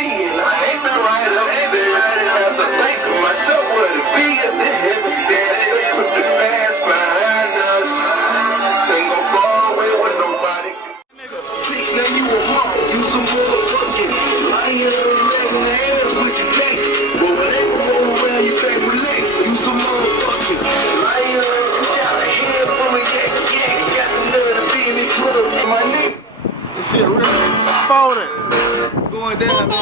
seeing. I ain't been right upset. As I think of myself, what it be as the heaven said. Let's put the past behind us. Ain't gon' fall away with nobody. Bitch, now you a mom, you some motherfucking liar. Laying hands with your neck. But when they roll around, you can't relax. You some motherfucking liar. Got a head full of yak. Got the nerve to be in this club, my nigga. This shit real. Fold it. Going down, man.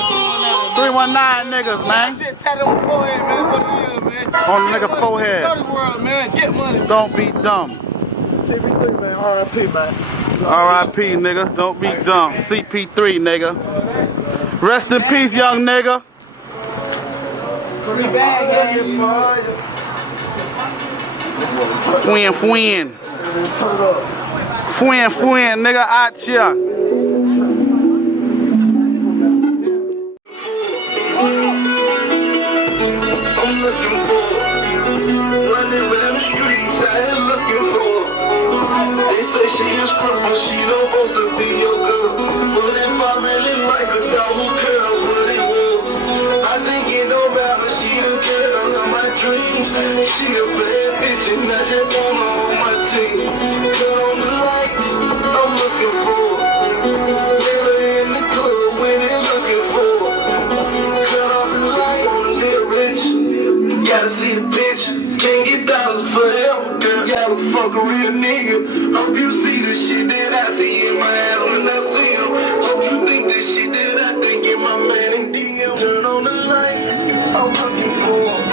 319 niggas, man. That shit tatted on the forehead, man. What it is, man. On the nigga forehead. Dirty world, man. Get money. Don't be dumb. CP3, man. R.I.P., man. R.I.P. nigga. Don't be dumb. CP3, nigga. Rest in peace, young nigga. Free bag, Fwin, fwin. Fwin, fwin, nigga, out ya. I'm looking for running around the streets, I ain't looking for. They say she is crippled, she don't supposed to be your girl. But if I really like her, dog, who cares what it was? I think it don't matter, she the girl of my dreams. She a bad bitch and I just want her on my team. Cut on the lights, I'm looking for. Let her in the club when they looking for. Cut off the light, wanna live rich. Gotta see the bitch, can't get dollars forever, girl. Gotta fuck a real nigga. Hope you see the shit that I see in my ass when I see him. Hope you think the shit that I think in my man and DM. Turn on the lights, I'm looking for him.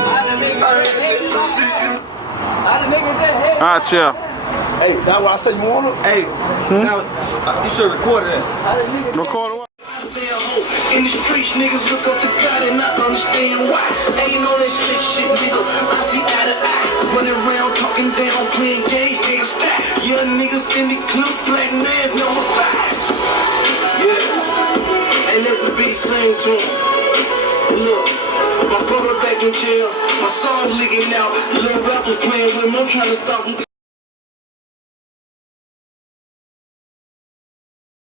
Out ya. Hey, that's why I said you want to. Hey, now you should record that. Record what? In the streets, niggas look up to God and I understand why. Ain't on that slick shit, nigga. I see eye to eye. Running around, talking down, playing games, niggas stack. Young niggas in the club, black man, number 5. Yeah, and let the beat sing to him. Look, my brother back in jail. My song leaking out. Little rapper playing with him, I'm trying to stop him.